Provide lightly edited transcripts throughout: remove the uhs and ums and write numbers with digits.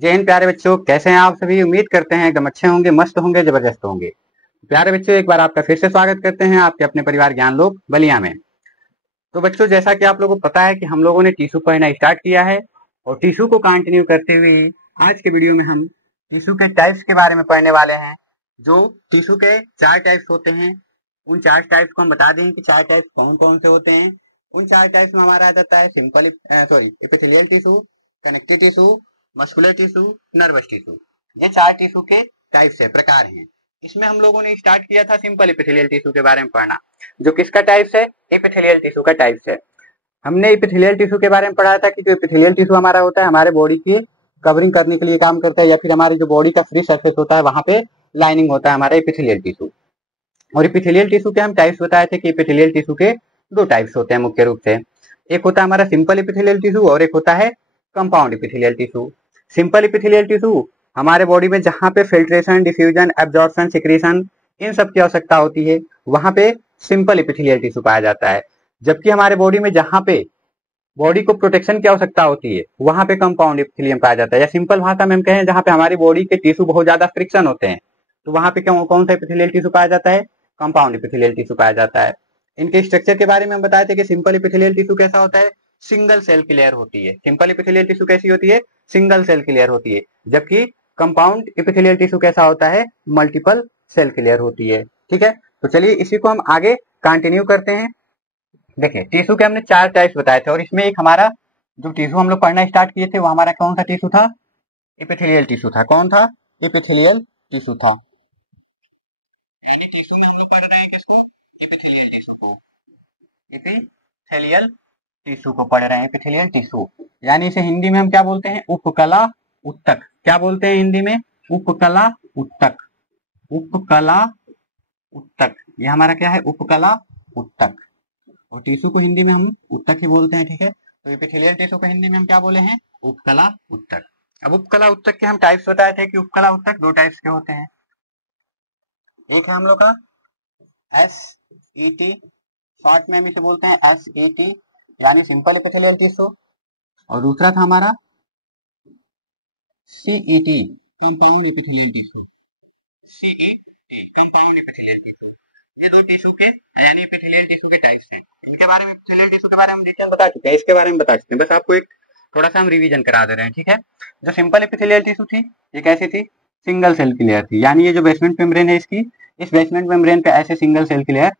जय हिंद प्यारे बच्चों, कैसे हैं आप सभी। उम्मीद करते हैं एकदम अच्छे होंगे, मस्त होंगे, जबरदस्त होंगे। प्यारे बच्चों, एक बार आपका फिर से स्वागत करते हैं आपके अपने परिवार ज्ञान लोक बलिया में। तो बच्चों, जैसा कि आप लोगों को पता है कि हम लोगों ने टिश्यू पढ़ना स्टार्ट किया है और टिश्यू को कंटिन्यू करते हुए आज के वीडियो में हम टिश्यू के टाइप्स के बारे में पढ़ने वाले हैं। जो टिश्यू के 4 टाइप्स होते हैं, उन 4 टाइप्स को हम बता दें कि 4 टाइप्स कौन कौन से होते हैं। उन 4 टाइप्स में हमारा आ जाता है simple epithelial tissue, connective tissue, muscular tissue, nervous tissue. ये 4 टिश्यू के टाइप्स है, प्रकार हैं। इसमें हम लोगों ने स्टार्ट किया था सिंपल एपिथेलियल टिश्यू के बारे में पढ़ना, जो किसका टाइप्स है, एपिथेलियल टिश्यू का टाइप्स है। हमने एपिथेलियल टिश्यू के बारे में पढ़ा था कि जो एपिथेलियल टिश्यू हमारा होता है हमारे बॉडी की कवरिंग करने के लिए काम करता है, या फिर हमारी जो बॉडी का फ्री सरफेस होता है वहां पे लाइनिंग होता है हमारा एपिथेलियल टिश्यू। और एपिथेलियल टिश्यू के हम टाइप्स बताए थे कि एपिथेलियल टिश्यू के 2 टाइप्स होते हैं मुख्य रूप से। एक होता है हमारा सिंपल एपिथेलियल टिश्यू और एक होता है compound epithelial tissue. Simple epithelial tissue हमारे बॉडी में जहां पे फिल्ट्रेशन, डिफ्यूजन, एब्जॉर्प्शन, सिक्रीशन इन सब की आवश्यकता होती है वहां पे सिंपल एपिथेलियल टिश्यू पाया जाता है। जबकि हमारे बॉडी में जहां पे बॉडी को प्रोटेक्शन की आवश्यकता होती है वहां पे कंपाउंड एपिथेलियम पाया जाता है। या सिंपल भाषा में हम कहें जहां पे हमारी बॉडी के टिश्यू बहुत ज्यादा फ्रिक्शन होते हैं तो वहां पे कौन सा एपिथेलियल टिश्यू पाया जाता है, कंपाउंड एपिथेलियल टिश्यू पाया जाता है। इनके स्ट्रक्चर के बारे में हम बताए थे कि सिंपल एपिथेलियल टिश्यू कैसा होता है, सिंगल सेल की लेयर होती है। सिंपल एपिथेलियल टिश्यू कैसी होती है, सिंगल सेल की लेयर होती है। जबकि कंपाउंड एपिथेलियल टिश्यू कैसा होता है, मल्टीपल सेल की लेयर होती है। ठीक है, तो चलिए इसी को हम आगे कंटिन्यू करते हैं। देखिए, टिश्यू के हमने 4 टाइप्स बताए थे और इसमें एक हमारा जो टिश्यू हम लोग पढ़ना स्टार्ट किए थे वो हमारा कौन सा टिश्यू था, एपिथेलियल टिश्यू था। कौन था, एपिथेलियल टिश्यू था। यानी टिश्यू में हम लोग पढ़ रहे हैं किसको, एपिथेलियल टिश्यू को। एपिथेलियल टिश्यू को पढ़ रहे हैं, एपिथेलियल टिश्यू। यानी इसे हिंदी में हम क्या बोलते हैं, उपकला उत्तक। क्या बोलते हैं हिंदी में, उपकला उत्तक। उपकला उत्तक, ये हमारा क्या है, उपकला उत्तक। और टिश्यू को हिंदी में हम उत्तक ही बोलते हैं। ठीक है, तो एपिथेलियल टिश्यू को हिंदी में हम क्या बोले हैं, उपकला उत्तक। अब उपकला उत्तक के हम टाइप्स बताए थे कि उपकला उत्तक 2 टाइप्स के होते हैं। एक है हम लोग का SET, शॉर्ट में हम इसे बोलते हैं SET यानी सिंपल एपिथेलियल टिश्यू। और दूसरा था हमारा CET, compound epithelial tissue. CET, compound epithelial tissue. ये 2 टिश्यू के यानी एपिथेलियल टिश्यू के टाइप्स हैं। इनके बारे में, एपिथेलियल टिश्यू के बारे में डिटेल बता चुके हैं, इसके बारे में बता चुके हैं, बस आपको एक थोड़ा सा हम रिवीजन करा दे रहे हैं। ठीक है, जो सिंपल एपिथेलियल टिश्यू थी ये कैसी थी, सिंगल सेल की लेयर थी। यानी ये जो बेसमेंट मेम्ब्रेन है इसकी, इस बेसमेंट मेम्ब्रेन पे ऐसे सिंगल सेल की लेयर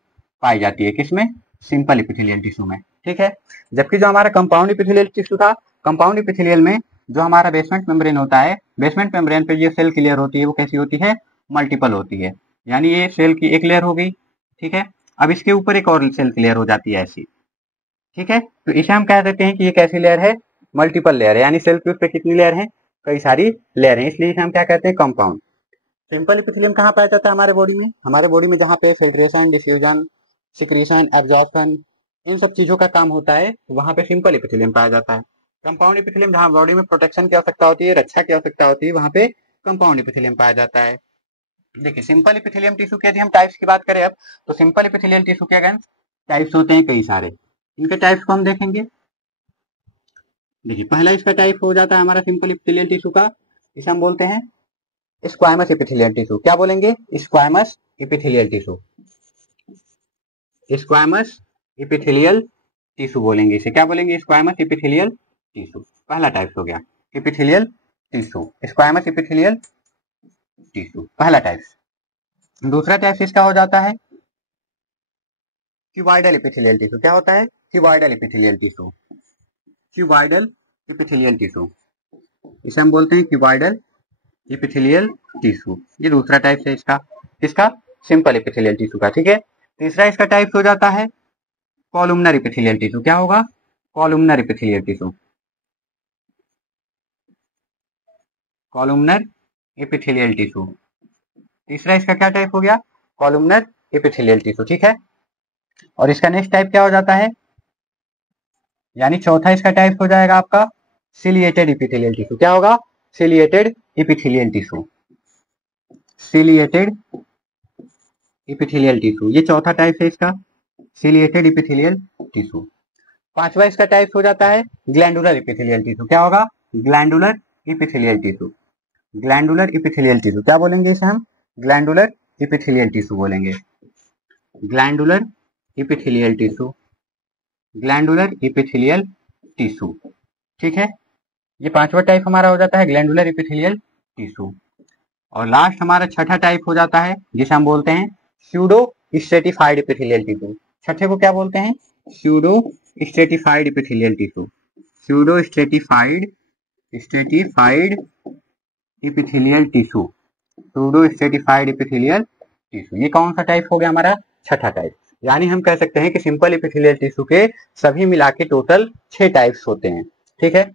पाई जाती है, किसमें, सिंपल एपिथेलियल टिश्यू में। ठीक है, जबकि जो हमारा कंपाउंड एपिथेलियल टिश्यू था, कंपाउंड एपिथेलियल में जो हमारा बेसमेंट मेम्ब्रेन होता है, बेसमेंट मेम्ब्रेन पे जो सेल की लेयर होती है वो कैसी होती है, मल्टीपल होती है। यानी ये सेल की एक लेयर हो गई। ठीक है, अब इसके ऊपर एक और सेल की लेयर हो जाती है ऐसी। ठीक है, तो इसे हम कह देते हैं कि ये कैसी लेयर है, मल्टीपल लेयर है। यानी सेल की उस पे कितनी लेयर है, कई सारी लेयर है, इसलिए इसे हम क्या कहते हैं, कंपाउंड। सिंपल एपिथेलियम कहाँ पाया जाता है हमारे बॉडी में, हमारे बॉडी में जहाँ पे filtration, diffusion, secretion, absorption in सब चीजों का काम होता है वहां पे सिंपल एपिथेलियम पाया जाता है। कंपाउंड एपिथेलियम जहाँ बॉडी में प्रोटेक्शन की आवश्यकता होती है, रक्षा की आवश्यकता होती है, वहां पे कंपाउंड एपिथेलियम पाया जाता है। देखिए, सिंपल एपिथेलियम टिश्यू के यदि हम टाइप्स की बात करें अब, तो सिंपल एपिथेलियल टिश्यू के अगेंस्ट टाइप्स होते हैं कई सारे। इनके टाइप्स को हम देखेंगे। देखिए, पहला इसका टाइप हो जाता है हमारा सिंपल एपिथेलियल टिश्यू का, इसे हम बोलते हैं स्क्वायमस एपिथेलियल टिश्यू। क्या बोलेंगे, squamous epithelial tissue. Squamous epithelial tissue बोलेंगे इसे, क्या बोलेंगे, स्क्वायमस एपिथेलियल टिश्यू। पहला टाइप हो गया epithelial tissue, squamous epithelial tissue, पहला टाइप। दूसरा टाइप इसका हो जाता है क्यूबॉइडल एपिथेलियल टिश्यू। क्या होता है, cuboidal epithelial tissue. Cuboidal epithelial tissue, इसे हम बोलते हैं क्यूबॉइडल एपिथेलियल टिश्यू। ये दूसरा टाइप है इसका सिंपल एपिथेलियल टिश्यू का। ठीक है, तीसरा इसका टाइप हो जाता है कॉलुमनर एपिथेलियल टिश्यू। क्या होगा, columnar epithelial tissue. Columnar epithelial tissue, तीसरा इसका क्या टाइप हो गया, कॉलुमनर एपिथेलियल टिश्यू। ठीक है, और इसका नेक्स्ट टाइप क्या हो जाता है, यानी चौथा इसका टाइप हो जाएगा आपका सिलिएटेड एपिथेलियल टिश्यू। क्या होगा, ciliated epithelial tissue. Ciliated epithelial tissue, ये चौथा टाइप है इसका, सिलिएटेड एपिथेलियल टिश्यू। पांचवा इसका टाइप हो जाता है ग्लैंडुलर एपिथेलियल टिश्यू। क्या होगा, glandular epithelial tissue, glandular epithelial tissue, क्या बोलेंगे इसे हम? ग्लैंडुलर इपिथेलियल टिश्यू बोलेंगे, glandular epithelial tissue, glandular epithelial tissue. ठीक है, ये पांचवा टाइप हमारा हो जाता है ग्लैंडुलर इपिथेलियल टिश्यू। और लास्ट हमारा छठा टाइप हो जाता है जिसे हम बोलते हैं स्यूडो स्ट्रेटिफाइड इपिथेलियल टिश्यू। छठे को क्या बोलते हैं? Pseudo stratified epithelial tissue, pseudo stratified stratified epithelial tissue, pseudo stratified epithelial tissue. ये कौन सा टाइप हो गया हमारा? छठा टाइप। यानी हम कह सकते हैं कि सिंपल इपिथेलियल टिश्यू के सभी मिला के टोटल 6 टाइप्स होते हैं। ठीक है,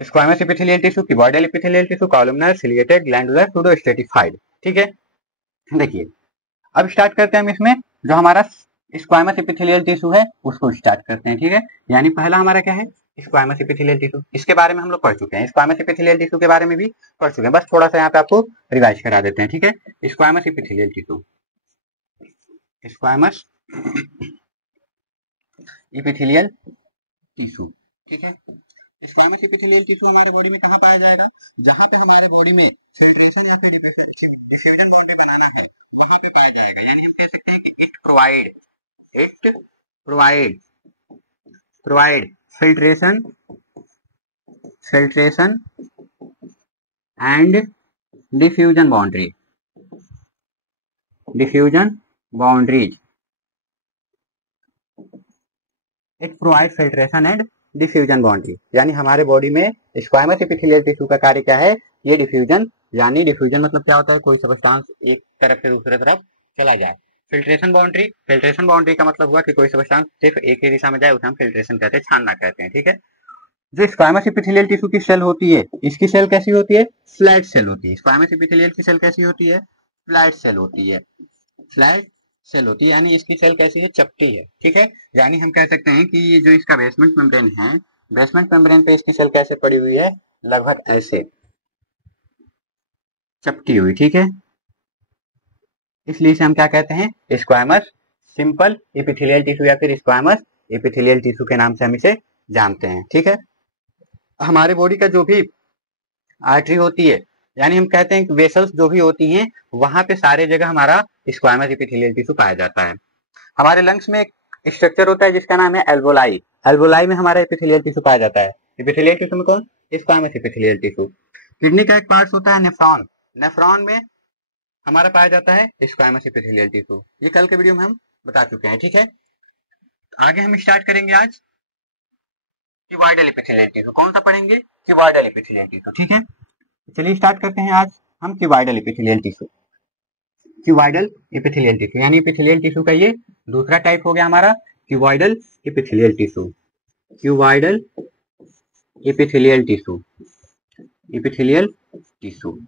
squamous epithelial tissue, cuboidal epithelial tissue, columnar, ciliated, glandular, pseudo stratified. ठीक है, देखिए अब स्टार्ट करते हैं हम इसमें जो हमारा स्क्वामस इपिथेलियल टिश्यू है उसको स्टार्ट करते हैं। ठीक है, यानी पहला हमारा क्या है? Squamous epithelial tissue. इसके बारे में हम लोग पढ़ चुके हैं, स्क्वामस इपिथेलियल टिश्यू के बारे में भी पढ़ चुके हैं, बस थोड़ा सा यहाँ पे आपको रिवाइज करा देते हैं। ठीक है, squamous epithelial tissue, squamous epithelial tissue. ठीक है, स्क्वामस इपिथेलियल टिश्यू हमारे बॉडी में कहाँ पाया जाएगा? जहां पे हमारे बॉडी में फिल्ट्रेशन या फिर डिफ्यूजन बाउंड्री बनाना है वहां पे पाया जाएगा। यानी हम कह सकते हैं कि it provide filtration and diffusion boundaries, it provide filtration and diffusion boundary. यानी हमारे बॉडी में स्क्वामस एपिथेलियल टिश्यू का कार्य क्या है? ये डिफ्यूजन, यानी डिफ्यूजन मतलब क्या होता है? कोई सब्सटेंस एक तरफ से दूसरे तरफ चला जाए। फिल्ट्रेशन बाउंड्री का मतलब हुआ कि कोई सब्सटेंस सिर्फ एक ही दिशा में जाए, उसे हम फिल्ट्रेशन कहते हैं, छानना कहते हैं। ठीक है, जो स्क्वामस एपिथेलियल टिश्यू की सेल होती है, इसकी सेल कैसी होती है? फ्लैट सेल होती है। स्क्वामस एपिथेलियल की सेल कैसी होती है? फ्लैट सेल होती है, फ्लैट सेल होती है, यानी इसकी सेल कैसी है? चपटी है। ठीक है, यानी हम कह सकते हैं कि ये जो इसका बेसमेंट मेम्ब्रेन है, बेसमेंट मेम्ब्रेन पे इसकी सेल कैसे पड़ी हुई है? लगभग ऐसे चपटी हुई। ठीक है, इसलिए इसे हम क्या कहते हैं? स्क्वामस सिंपल एपिथेलियल टिश्यू या फिर स्क्वामस एपिथेलियल टिश्यू के नाम से हम इसे जानते हैं। ठीक है, हमारे बॉडी का जो भी आर्टरी होती है, यानी हम कहते हैं कि वेसल्स जो भी होती हैं, वहां पे सारे जगह हमारा स्क्वामस एपिथेलियल टिश्यू पाया जाता है। हमारे लंग्स में एक स्ट्रक्चर होता है जिसका नाम है एल्वोलाई, एल्वोलाई में हमारा एपिथेलियल टिश्यू पाया जाता है। एपिथेलियल टिश्यू में कौन? Squamous epithelial tissue. किडनी का एक पार्ट होता है नेफ्रॉन, नेफ्रॉन में हमारा पाया जाता है स्क्वामस एपिथेलियल टिश्यू। ये कल के वीडियो में हम बता चुके हैं। ठीक है, आगे हम स्टार्ट करेंगे आज क्यूबॉइडल एपिथेलियल टिश्यू। कौन सा पढ़ेंगे? Cuboidal epithelial tissue. ठीक है, चलिए स्टार्ट करते हैं आज हम cuboidal epithelial tissue. Cuboidal epithelial tissue यानी एपिथेलियल टिश्यू का ये दूसरा टाइप हो गया हमारा cuboidal epithelial tissue, cuboidal epithelial tissue, epithelial tissue.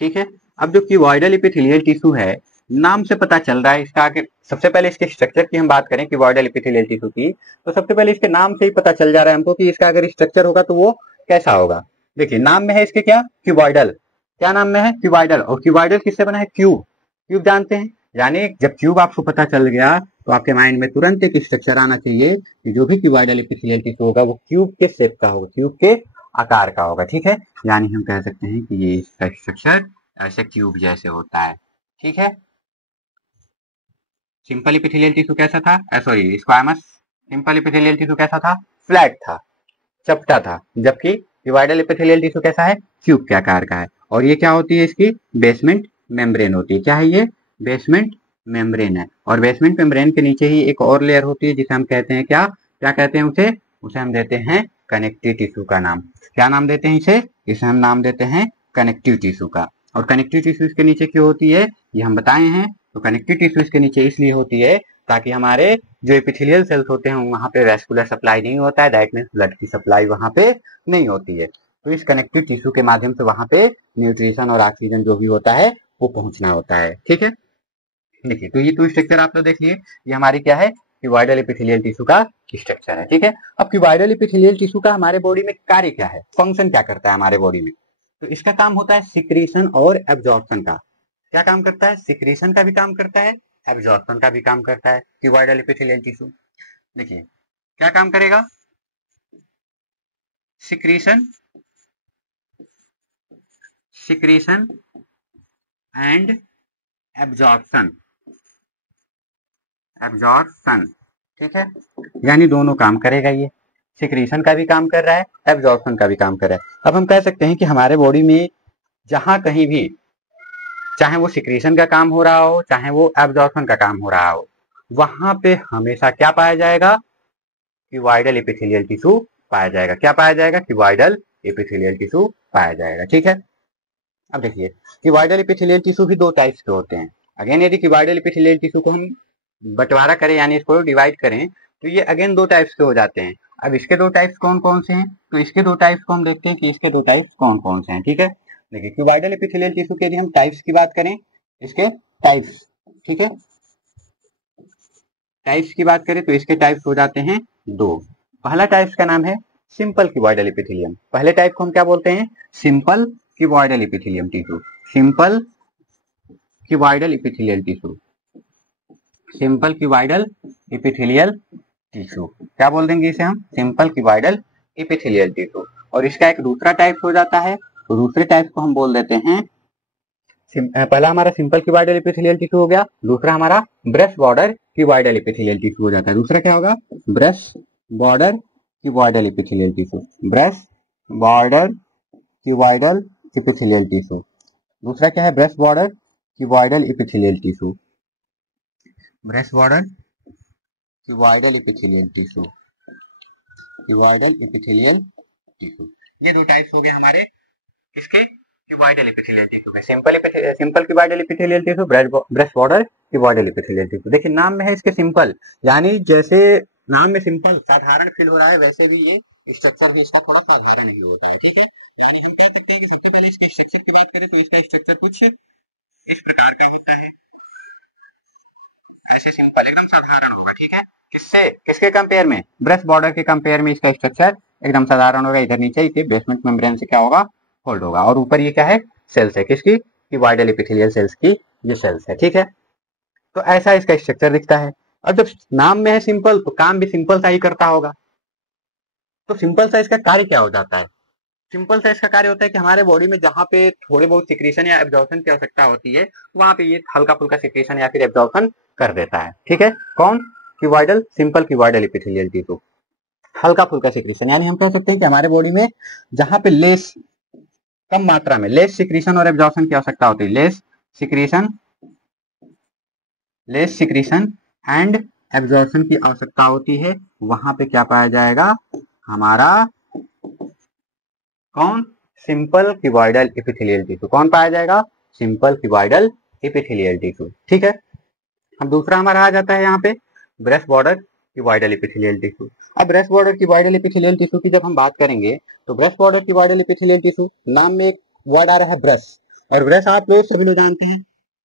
ठीक है, अब जो क्यूबॉइडल एपिथेलियल टिश्यू है, नाम से पता चल रहा है इसका। आगे सबसे पहले इसके स्ट्रक्चर की हम बात करें क्यूबॉइडल एपिथेलियल टिश्यू की, तो सबसे पहले इसके नाम से ही पता चल जा रहा है हमको कि इसका अगर स्ट्रक्चर होगा तो वो कैसा होगा। देखिए नाम में है इसके क्या? क्यूबॉइडल। क्या नाम में है? क्यूबॉइडल। और क्यूबॉइडल किससे बना है? क्यूब। क्यूब जानते हैं, यानी जब क्यूब आपको पता चल गया तो आपके माइंड में तुरंत एक स्ट्रक्चर आना चाहिए कि जो भी क्यूबॉइडल एपिथेलियल टिश्यू होगा वो क्यूब के शेप का होगा, क्यूब के आकार का होगा। ठीक है, यानी हम कह सकते हैं कि ये इसका स्ट्रक्चर ऐसे क्यूब जैसे होता है। ठीक है, सिंपल एपिथेलियल टिश्यू कैसा था? Sorry, squamous simple epithelial tissue कैसा था? फ्लैट था, चपटा था, जबकि क्यूबॉइडल एपिथेलियल टिश्यू कैसा है? क्यूब के आकार का है। और ये क्या होती है? इसकी बेसमेंट मेम्ब्रेन होती है। क्या है ये? बेसमेंट मेम्ब्रेन है। और बेसमेंट मेम्ब्रेन के नीचे ही एक और लेयर होती है जिसे हम कहते हैं क्या? क्या कहते हैं उसे? उसे हम देते हैं कनेक्टिव टिश्यू का नाम। क्या नाम देते हैं इसे? इसे हम नाम देते हैं कनेक्टिव टिश्यू का। और कनेक्टिव टिश्यू इसके नीचे क्यों होती है ये हम बताए हैं। तो कनेक्टिव टिश्यू इसके नीचे इसलिए होती है ताकि हमारे जो एपिथेलियल सेल्स होते हैं वहां पे वेस्कुलर सप्लाई नहीं होता है, दैट मींस ब्लड की सप्लाई वहां पे नहीं होती है। तो इस कनेक्टिव टिश्यू के माध्यम से वहां पे न्यूट्रिशन और ऑक्सीजन जो भी होता है वो पहुंचना होता है। ठीक है, देखिए तो ये टू स्ट्रक्चर आप लोग देख लिए, ये हमारी क्या है? क्यूबॉइडल एपिथेलियल टिश्यू का स्ट्रक्चर है। ठीक है, अब क्यूबॉइडल एपिथेलियल टिश्यू का हमारे बॉडी में कार्य क्या है? फंक्शन क्या करता है हमारे बॉडी में? तो इसका काम होता है सिक्रीशन और एब्जॉर्प्शन का। क्या काम करता है? सिक्रीशन का भी काम करता है, एब्जॉर्प्शन का भी काम करता है क्यूबॉइडल एपिथेलियल टिश्यू। देखिए क्या काम करेगा? Secretion secretion and absorption, absorption, ठीक है, यानी दोनों काम करेगा ये, सिक्रीशन का भी काम कर रहा है, एब्जॉर्प्शन का भी काम कर रहा है। अब हम कह सकते हैं कि हमारे बॉडी में जहां कहीं भी, चाहे वो सिक्रीशन का काम हो रहा हो, चाहे वो एब्जॉर्प्शन का काम हो रहा हो, वहां पे हमेशा क्या पाया जाएगा, क्यूबॉइडल एपिथेलियल टिश्यू पाया जाएगा। क्या पाया जाएगा, क्यूबॉइडल एपिथेलियल टिश्यू पाया जाएगा, ठीक है। अब देखिए, क्यूबॉइडल एपिथेलियल टिश्यू भी दो टाइप्स के होते हैं। अगेन यदि क्यूबॉइडल एपिथेलियल टिश्यू को हम बंटवारा करें, यानी इसको डिवाइड करें, तो ये अगेन दो टाइप्स के हो जाते हैं। अब इसके दो टाइप्स कौन कौन से हैं, तो इसके दो टाइप्स को हम देखते हैं कि इसके दो टाइप्स कौन कौन से हैं, ठीक है। देखिए, क्यूबॉइडल एपिथेलियल टिश्यू के यदि हम टाइप्स की बात करें, इसके टाइप्स, ठीक है, टाइप्स की बात करें तो इसके टाइप्स हो जाते हैं दो। पहला टाइप्स का नाम है सिंपल क्यूबॉइडल एपिथेलियम। पहले टाइप को हम क्या बोलते हैं, simple cuboidal epithelium tissue, simple cuboidal epithelial tissue, simple cuboidal epithelial tissue, क्या बोल देंगे इसे हम, सिंपल क्यूबॉइडल एपिथेलियल टिश्यू। और इसका एक दूसरा टाइप हो जाता है, तो दूसरे टाइप को हम बोल देते हैं, पहला हमारा सिंपल क्यूबॉइडल एपिथेलियल टिश्यू हो गया, दूसरा हमारा brush border cuboidal epithelial tissue हो जाता है। दूसरा क्या होगा, brush border cuboidal epithelial tissue, brush border cuboidal epithelial tissue. दूसरा क्या है, brush border cuboidal epithelial tissue, brush border cuboidal epithelial tissue, cuboidal epithelial tissue. ये दो टाइप्स हो गए हमारे किसके, क्यूबॉइडल एपिथेलियल टिश्यू के, simple cuboidal epithelial tissue, brush border cuboidal epithelial tissue. देखिए नाम में है इसके सिंपल, यानी जैसे नाम में सिंपल साधारण फील हो रहा है, वैसे भी ये स्ट्रक्चर भी इसका थोड़ा साधारण ही होता है, ठीक है। यानी हम कह सकते हैं कि सबसे पहले इसके स्ट्रक्चर की बात करें तो इसका स्ट्रक्चर कुछ इस प्रकार का होता है, ऐसे सिंपल एकदम साधारण होगा, ठीक है। किससे, किसके कंपेयर में, ब्रश बॉर्डर के कंपेयर में इसका स्ट्रक्चर एकदम साधारण होगा। इधर नीचे इसे बेसमेंट मेम्ब्रेन से क्या होगा, होल्ड होगा, और ऊपर ये क्या है, सेल्स है, किसकी, क्यूबॉइडल एपिथेलियल सेल्स की ये सेल्स है, ठीक है। तो ऐसा इसका स्ट्रक्चर दिखता है। और जब नाम में है सिंपल, तो काम भी सिंपल सा ही करता होगा। तो सिंपल सा इसका कार्य क्या हो जाता है, सिंपल सा इसका कार्य होता है कि हमारे बॉडी में जहां पे थोड़े बहुत सिक्रीशन या एब्जॉर्प्शन की आवश्यकता होती है, वहां पे ये हल्का फुल्का सिक्रीशन या फिर एब्जॉर्प्शन कर देता है, ठीक है। कौन, cuboidal, simple cuboidal epithelial tissue, हल्का फुल्का सिक्रीशन। यानी हम कह सकते हैं कि हमारे बॉडी में जहां पे लेस, कम मात्रा में लेस सिक्रीशन और एब्जॉर्प्शन की आवश्यकता होती है, लेस सिक्रीशन एंड एब्जॉर्प्शन की आवश्यकता होती है, वहां पे क्या पाया जाएगा, हमारा कौन, सिंपल क्यूबॉइडल एपिथेलियल टिश्यू। कौन पाया जाएगा, सिंपल क्यूबॉइडल एपिथेलियल टिश्यू, ठीक है। अब दूसरा हमारा आ जाता है यहाँ पे brush border cuboidal epithelial tissue. अब brush border cuboidal epithelial tissue की जब हम बात करेंगे, तो brush border cuboidal epithelial tissue, नाम में एक वर्ड आ रहा है ब्रश, और ब्रश आप लोग सभी लोग जानते हैं,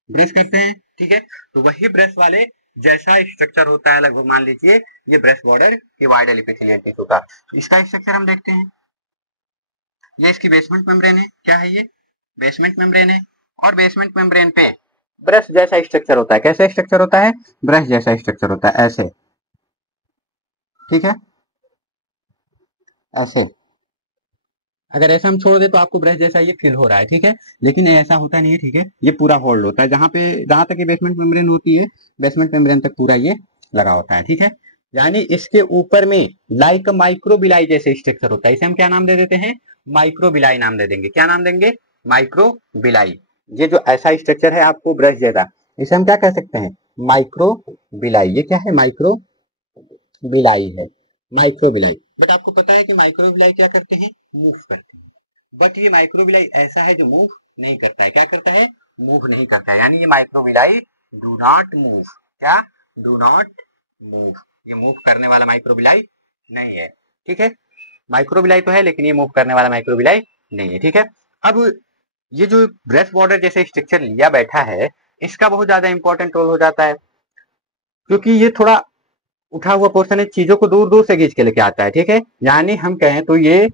ब्रश करते हैं, ठीक है। तो वही ब्रश वाले जैसा स्ट्रक्चर होता है, लगभग मान लीजिए ये brush border cuboidal epithelial tissue का, इसका स्ट्रक्चर हम देखते हैं। ये इसकी बेसमेंट मेम्ब्रेन है, क्या है ये, बेसमेंट मेम्ब्रेन है, और बेसमेंट मेम्ब्रेन पे ब्रश जैसा स्ट्रक्चर होता है। कैसा स्ट्रक्चर होता है, ब्रश जैसा स्ट्रक्चर होता है, ऐसे, ठीक है, ऐसे। अगर ऐसा हम छोड़ दे तो आपको ब्रश जैसा ये फील हो रहा है, ठीक है, लेकिन ऐसा होता नहीं है, ठीक है। ये पूरा होल्ड होता है, जहां तक ये बेसमेंट मेम्ब्रेन होती है, बेसमेंट मेम्ब्रेन तक पूरा ये लगा होता है, ठीक है। यानी इसके ऊपर में लाइक माइक्रोबिलाई जैसे स्ट्रक्चर होता है, इसे हम क्या नाम दे देते हैं, माइक्रोबिलाई नाम दे देंगे। क्या नाम देंगे, माइक्रोबिलाई। ये जो ऐसा स्ट्रक्चर है आपको ब्रश जैसा, इसे हम क्या कह सकते हैं, माइक्रोबिलाई। ये क्या है, माइक्रोबिलाई है, माइक्रोबिलाई। बट आपको पता है कि माइक्रोबिलाई क्या करते हैं, मूव करते हैं। बट ये माइक्रोबिलाई ऐसा है जो मूव नहीं करता है, क्या करता है, मूव नहीं करता है। यानी ये माइक्रोबिलाई डू नॉट मूव, क्या, डू नॉट मूव, ये मूव करने वाला माइक्रोबिलाई नहीं है, ठीक है। माइक्रोबिलाई तो है, लेकिन ये मूव करने वाला माइक्रोबिलाई नहीं है, ठीक है। अब ये जो ब्रश बॉर्डर जैसे स्ट्रक्चर लिया बैठा है, इसका बहुत ज्यादा इंपॉर्टेंट रोल हो जाता है, क्योंकि ये थोड़ा उठा हुआ पोर्शन है, चीजों को दूर दूर से खींच के लेके आता है, ठीक है। यानी हम कहें तो ये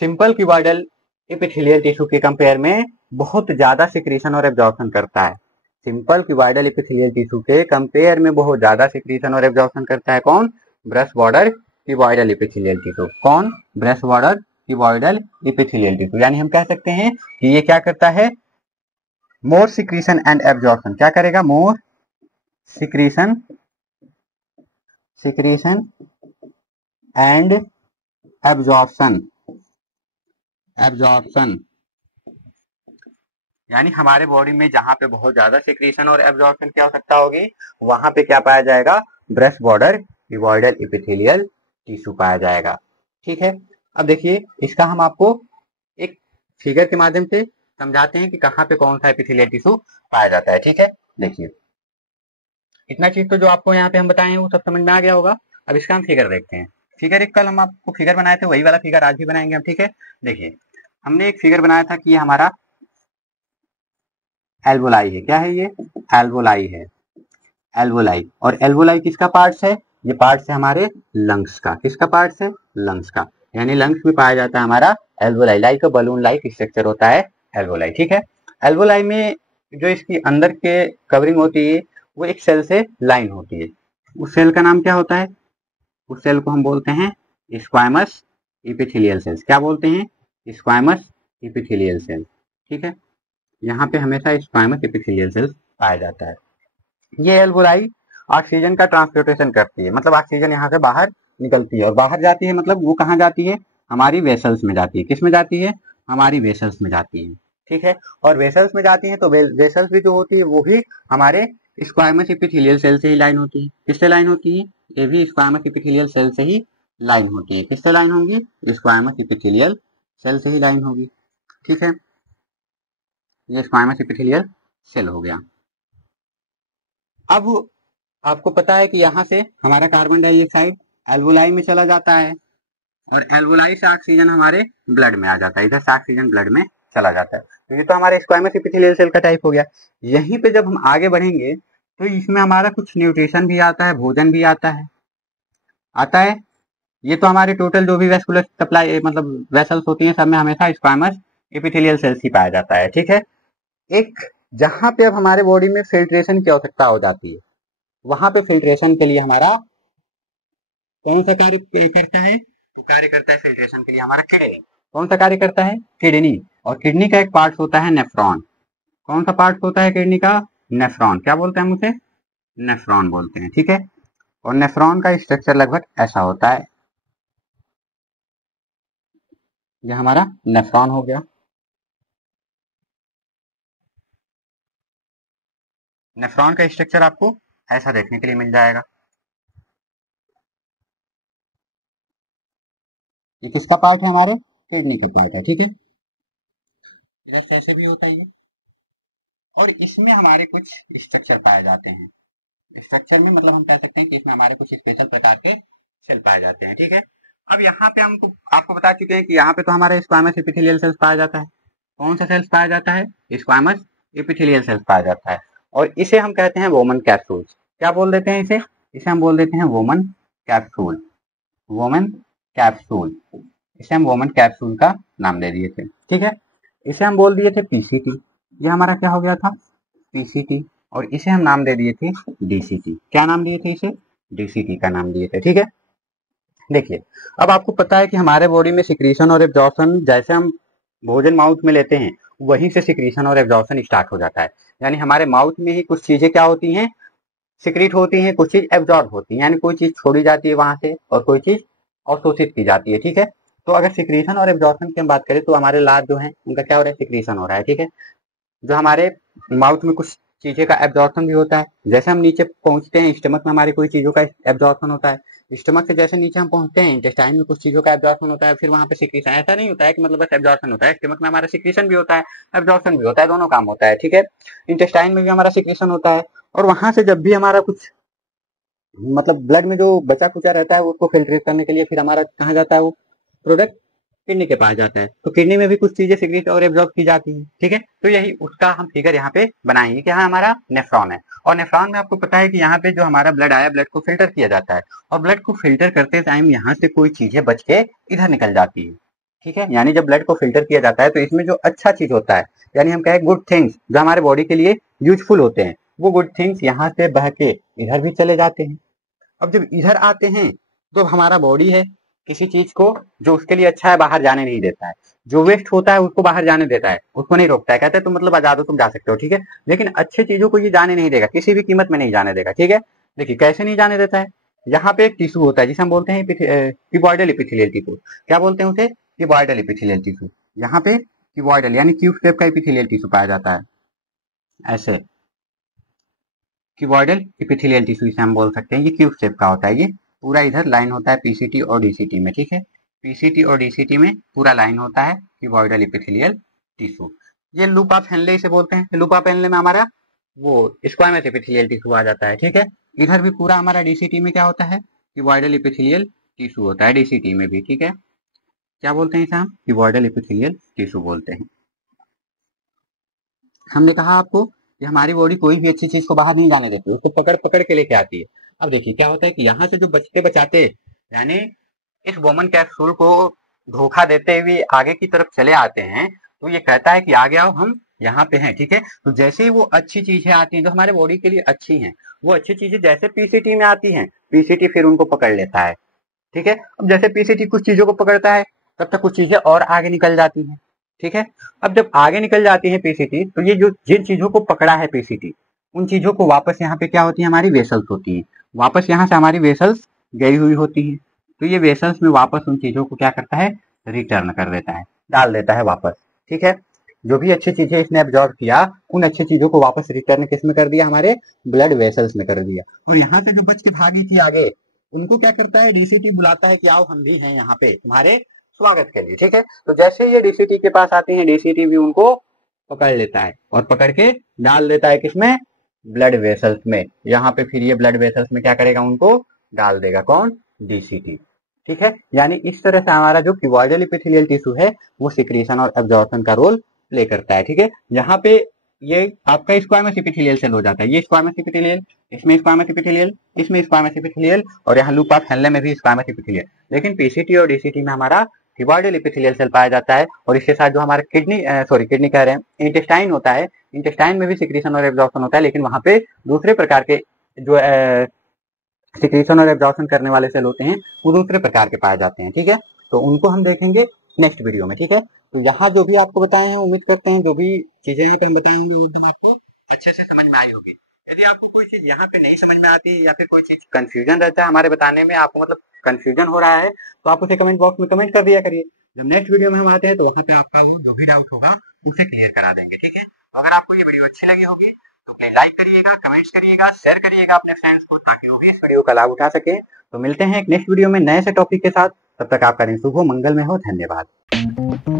सिंपल क्यूबॉइडल एपिथेलियल टिश्यू के कंपेयर में बहुत ज्यादा सिक्रीशन और एब्जॉर्प्शन करता है। सिंपल क्यूबॉइडल एपिथेलियल टिश्यू के कंपेयर में बहुत ज्यादा सिक्रीशन और एब्जॉर्प्शन करता है कौन, brush border cuboidal epithelial tissue. कौन, brush border cuboidal epithelial tissue. यानी हम कह सकते हैं कि ये क्या करता है, मोर सिक्रीशन एंड एब्जॉर्प्शन। क्या करेगा, मोर सिक्रीशन एंड एब्जॉर्प्शन। यानी हमारे बॉडी में जहां पे बहुत ज्यादा सिक्रीशन और एब्जॉर्प्शन की आवश्यकता होगी, वहां पे क्या पाया जाएगा, breast border cuboidal epithelial tissue पाया जाएगा। ठीक है, अब देखिए इसका हम आपको एक फिगर के माध्यम से समझाते हैं कि कहाँ पे कौन सा एपिथेलियल टिश्यू पाया जाता है। ठीक है, देखिए इतना चीज तो जो आपको यहाँ पे हम बताए हैं वो सब समझ में आ गया होगा। अब इसका हम फिगर देखते हैं। फिगर एक कल हम आपको फिगर बनाए थे, वही वाला फिगर आज भी बनाएंगे हम। ठीक है, देखिए हमने एक फिगर बनाया था कि ये हमारा एल्वोलाई है। क्या है ये, एल्वोलाई है, एल्वोलाई। और एल्वोलाई किसका पार्ट्स है, ये पार्ट्स है हमारे लंग्स का। किसका पार्ट्स है, लंग्स का। यानी लंग्स में पाया जाता है हमारा alveoli, like balloon like structure होता है एल्वोलाई। ठीक है, एल्वोलाई में जो इसकी अंदर के कवरिंग होती है वो एक सेल से लाइन होती है। उस सेल का नाम क्या होता है, उस सेल को हम बोलते हैं स्क्वामस इपिथेलियल सेल्स। क्या बोलते हैं, स्क्वामस इपिथेलियल सेल। ठीक है, यहाँ पे हमेशा स्क्वामस इपिथेलियल सेल्स पाया जाता है। ये एल्वोलाई ऑक्सीजन का ट्रांसपोर्टेशन करती है, मतलब ऑक्सीजन यहाँ से बाहर निकलती है और बाहर जाती है, मतलब वो कहाँ जाती है, हमारी वेसल्स में जाती है। किस में जाती है, हमारी वेसल्स में जाती है। ठीक है, और वेसल्स में जाती है तो वेसल्स भी जो होती है वो भी हमारे स्क्वामस इपिथेलियल सेल से ही लाइन होती है। किससे लाइन होती है, ये भी स्क्वामस इपिथेलियल सेल से ही लाइन होती है। किससे लाइन होंगी, स्क्वामस इपिथेलियल सेल से ही लाइन होगी। ठीक है, ये स्क्वामस इपिथेलियल सेल हो गया। अब आपको पता है कि यहाँ से हमारा कार्बन डाइऑक्साइड एल्वोलाई में चला जाता है और एल्वोलाई से ऑक्सीजन हमारे ब्लड में आ जाता है, इधर से ऑक्सीजन ब्लड में चला जाता है। तो ये तो हमारे स्क्वामस इपिथेलियल सेल का टाइप हो गया। यहीं पे जब हम आगे बढ़ेंगे तो इसमें हमारा कुछ न्यूट्रिशन भी आता है, भोजन भी आता है। ये तो हमारे टोटल जो भी वेस्कुलर सप्लाई मतलब वेसल्स होती हैं सब में हमेशा स्क्वामस इपिथेलियल सेल्स ही पाया जाता है। ठीक है, एक जहां पे अब हमारे बॉडी में फिल्ट्रेशन की आवश्यकता हो जाती है, वहां पे फिल्ट्रेशन के लिए हमारा कौन सा कार्य करता है, तो कार्य करता है फिल्ट्रेशन के लिए हमारा किडनी। कौन सा कार्य करता है, किडनी। और किडनी का एक पार्ट होता है नेफ्रॉन। कौन सा पार्ट होता है किडनी का, नेफ्रॉन। क्या बोलते हैं हम उसे, नेफ्रॉन बोलते हैं। ठीक है, और नेफ्रॉन का स्ट्रक्चर लगभग ऐसा होता है, ये हमारा नेफ्रॉन हो गया। नेफ्रॉन का स्ट्रक्चर आपको ऐसा देखने के लिए मिल जाएगा। ये किसका पार्ट है, हमारे किडनी का पार्ट है। ठीक है, इधर से ऐसे भी होता है ये, और इसमें हमारे कुछ स्ट्रक्चर पाए जाते हैं। स्ट्रक्चर में मतलब हम कह सकते हैं कि इसमें हमारे कुछ स्पेशल प्रकार के सेल पाए जाते हैं। ठीक है, अब यहाँ पे हमको आपको बता चुके हैं कि यहाँ पे तो हमारे स्क्वामस इपिथेलियल सेल्स पाया जाता है। कौन सा सेल्स पाया जाता है, स्क्वामस इपिथेलियल सेल्स पाया जाता है। और इसे हम कहते हैं वोमन कैप्सूल्स। क्या बोल देते हैं इसे, इसे हम बोल देते हैं वोमन कैप्सूल। वोमन कैप्सूल, इसे हम वोमन कैप्सूल का नाम दे दिए थे। ठीक है, इसे हम बोल दिए थे पीसीटी। ये हमारा क्या हो गया था, पीसीटी। और इसे हम नाम दे दिए थे डीसीटी। क्या नाम दिए थे इसे, डीसीटी का नाम दिए थे। ठीक है, देखिए अब आपको पता है कि हमारे बॉडी में सिक्रीशन और एब्जॉर्प्शन, जैसे हम भोजन माउथ में लेते हैं वहीं से सिक्रीशन और एब्जॉर्प्शन स्टार्ट हो जाता है। यानी हमारे माउथ में ही कुछ चीजें क्या होती हैं, सिक्रीट होती हैं, कुछ चीज एब्जॉर्ब होती है, यानी कोई चीज छोड़ी जाती है वहां से और कोई चीज अवशोषित की जाती है। ठीक है, तो अगर सिक्रीशन और एब्जॉर्प्शन की हम बात करें तो हमारे लार जो है उनका क्या हो रहा है, सिक्रीशन हो रहा है। ठीक है, जो हमारे माउथ में कुछ चीजें का एब्जॉर्प्शन भी होता है। जैसे हम नीचे पहुंचते हैं स्टमक में हमारी कोई चीजों का एब्जॉर्प्शन होता है, स्टमक से जैसे नीचे हम पहुंचते हैं इंटेस्टाइन में कुछ चीजों का एब्जॉर्प्शन होता है, फिर वहां पे सिक्रीशन। ऐसा नहीं होता है कि मतलब बस एब्जॉर्प्शन होता है, स्टमक में हमारा सिक्रीशन भी होता है, एब्जॉर्प्शन भी होता है, दोनों काम होता है। ठीक है, इंटेस्टाइन में भी हमारा सिक्रीशन होता है, और वहां से जब भी हमारा कुछ मतलब ब्लड में जो बचा कुचा रहता है उसको फिल्ट्रेट करने के लिए फिर हमारा कहाँ जाता है वो प्रोडक्ट, किडनी के पास जाता है। तो किडनी में भी कुछ चीजें सिक्रीट और एब्जॉर्ब की जाती है। ठीक है, तो यही उसका हम फिगर यहाँ पे बनाएंगे कि हाँ हमारा नेफ्रॉन है, और नेफ्रॉन में आपको पता है कि यहाँ पे जो हमारा ब्लड आया, ब्लड को फिल्टर किया जाता है, और ब्लड को फिल्टर करते टाइम यहाँ से कोई चीजें बच के इधर निकल जाती है। ठीक है, यानी जब ब्लड को फिल्टर किया जाता है तो इसमें जो अच्छा चीज होता है, यानी हम कहें गुड थिंग्स जो हमारे बॉडी के लिए यूजफुल होते हैं, वो गुड थिंग्स यहाँ से बह के इधर भी चले जाते हैं। अब जब इधर आते हैं तो हमारा बॉडी है, किसी चीज को जो उसके लिए अच्छा है बाहर जाने नहीं देता है, जो वेस्ट होता है उसको बाहर जाने देता है, उसको नहीं रोकता है, कहते हैं तुम मतलब आजाद हो, तुम जा सकते हो, ठीक है। लेकिन अच्छे चीजों को ये जाने नहीं देगा, किसी भी कीमत में नहीं जाने देगा, ठीक है। देखिए कैसे नहीं जाने देता है, यहाँ पे एक टिश्यू होता है जिसे हम बोलते हैं क्यूबॉइडल एपिथेलियल टिश्यू। क्या बोलते हैं उसे? Cuboidal epithelial tissue. यहाँ पे क्यूबॉइडल यानी क्यूब शेप का एपिथेलियल टिश्यू पाया जाता है, ऐसे क्यूबॉइडल एपिथेलियल टिश्यू इसे हम बोल सकते हैं। ये क्यूब शेप का होता है, ये पूरा इधर लाइन होता है पीसीटी और डीसीटी में, ठीक है। पीसीटी और डीसीटी में पूरा लाइन होता है क्यूबॉइडल एपिथेलियल टिश्यू। ये लूप ऑफ हेनले इसे बोलते हैं। लूप ऑफ हेनले में हमारा वो स्क्वायमस एपिथेलियल टिश्यू आ जाता है, ठीक है। इधर भी पूरा हमारा डीसीटी में क्या होता है? क्यूबॉइडल एपिथेलियल टिश्यू होता है डीसीटी में भी, ठीक है। क्या बोलते हैं इसे हम? क्यूबॉइडल एपिथेलियल टिश्यू बोलते हैं। हमने कहा आपको कि हमारी बॉडी कोई भी अच्छी चीज को बाहर नहीं जाने देती, उसको पकड़ पकड़ के लेके आती है। अब देखिए क्या होता है कि यहाँ से जो बचते बचाते यानी इस वोमन कैप्सूल को धोखा देते हुए आगे की तरफ चले आते हैं, तो ये कहता है कि आगे आओ, हम यहाँ पे हैं, ठीक है। तो जैसे ही वो अच्छी चीजें आती हैं जो हमारे बॉडी के लिए अच्छी हैं, वो अच्छी चीजें जैसे पीसीटी में आती हैं, पीसीटी फिर उनको पकड़ लेता है, ठीक है। अब जैसे पीसीटी कुछ चीजों को पकड़ता है, तब तक कुछ चीजें और आगे निकल जाती हैं, ठीक है। अब जब आगे निकल जाती है पीसीटी, तो ये जो जिन चीजों को पकड़ा है पीसीटी, उन चीजों को वापस यहाँ पे क्या होती है? हमारी वेसल्स होती हैं। वापस यहाँ से हमारी वेसल्स गई हुई होती हैं, तो ये वेसल्स में वापस उन चीजों को क्या करता है? रिटर्न कर देता है, डाल देता है वापस, ठीक है। जो भी अच्छी चीजें इसने एब्जॉर्ब किया, उन अच्छी चीजों को वापस रिटर्न किस में कर दिया? हमारे ब्लड वेसल्स में कर दिया। और यहाँ से जो बच के भागी थी आगे, उनको क्या करता है? डीसीटी बुलाता है कि आओ हम भी हैं यहाँ पे तुम्हारे स्वागत के लिए, ठीक है। तो जैसे ये डीसीटी के पास आते हैं, डीसीटी भी उनको पकड़ लेता है और पकड़ के डाल देता है किसमें? ब्लड वेसल्स में। यहाँ पे फिर ये ब्लड वेसल्स में क्या करेगा? उनको डाल देगा, कौन? डीसीटी, ठीक है। यानी इस तरह से हमारा जो क्यूबॉइडल एपिथेलियल टिश्यू है वो सिक्रीशन और एब्जॉर्प्शन का रोल प्ले करता है, ठीक है। यहाँ पे ये आपका स्क्वायमस एपिथेलियल सेल हो जाता है, ये स्क्वायमस एपिथेलियल, इसमें स्क्वायमस एपिथेलियल, इसमें स्क्वायमस एपिथेलियल, और यहाँ लूप ऑफ हेनले में भी स्क्वायमस एपिथेलियल। लेकिन पीसीटी और डीसीटी में हमारा क्यूबॉइडल एपिथेलियल सेल पाया जाता है। और इसके साथ जो हमारा किडनी कह रहे हैं, इंटेस्टाइन होता है, इंटेस्टाइन में भी सिक्रीशन और एब्जॉर्प्शन होता है, लेकिन वहां पे दूसरे प्रकार के जो सिक्रीशन और एब्जॉर्प्शन करने वाले सेल होते हैं, वो दूसरे प्रकार के पाए जाते हैं, ठीक है। तो उनको हम देखेंगे नेक्स्ट वीडियो में, ठीक है। तो यहाँ जो भी आपको बताए हैं, उम्मीद करते हैं जो भी चीजें यहाँ पे हम बताए होंगे वो एकदम आपको अच्छे से समझ में आई होगी। यदि आपको कोई चीज यहाँ पे नहीं समझ में आती या फिर कोई चीज कंफ्यूजन रहता है हमारे बताने में, आपको मतलब कंफ्यूजन हो रहा है, तो आप उसे कमेंट बॉक्स में कमेंट कर दिया करिए। जब नेक्स्ट वीडियो में हम आते हैं तो वहाँ पे आपका वो जो भी डाउट होगा उसे क्लियर करा देंगे, ठीक है। तो अगर आपको ये वीडियो अच्छी लगी होगी तो प्लीज लाइक करिएगा, कमेंट्स करिएगा, शेयर करिएगा अपने फ्रेंड्स को, ताकि वो भी इस वीडियो का लाभ उठा सके। तो मिलते हैं एक नेक्स्ट वीडियो में नए से टॉपिक के साथ, तब तक आपका दिन शुभ हो, मंगलमय हो। धन्यवाद।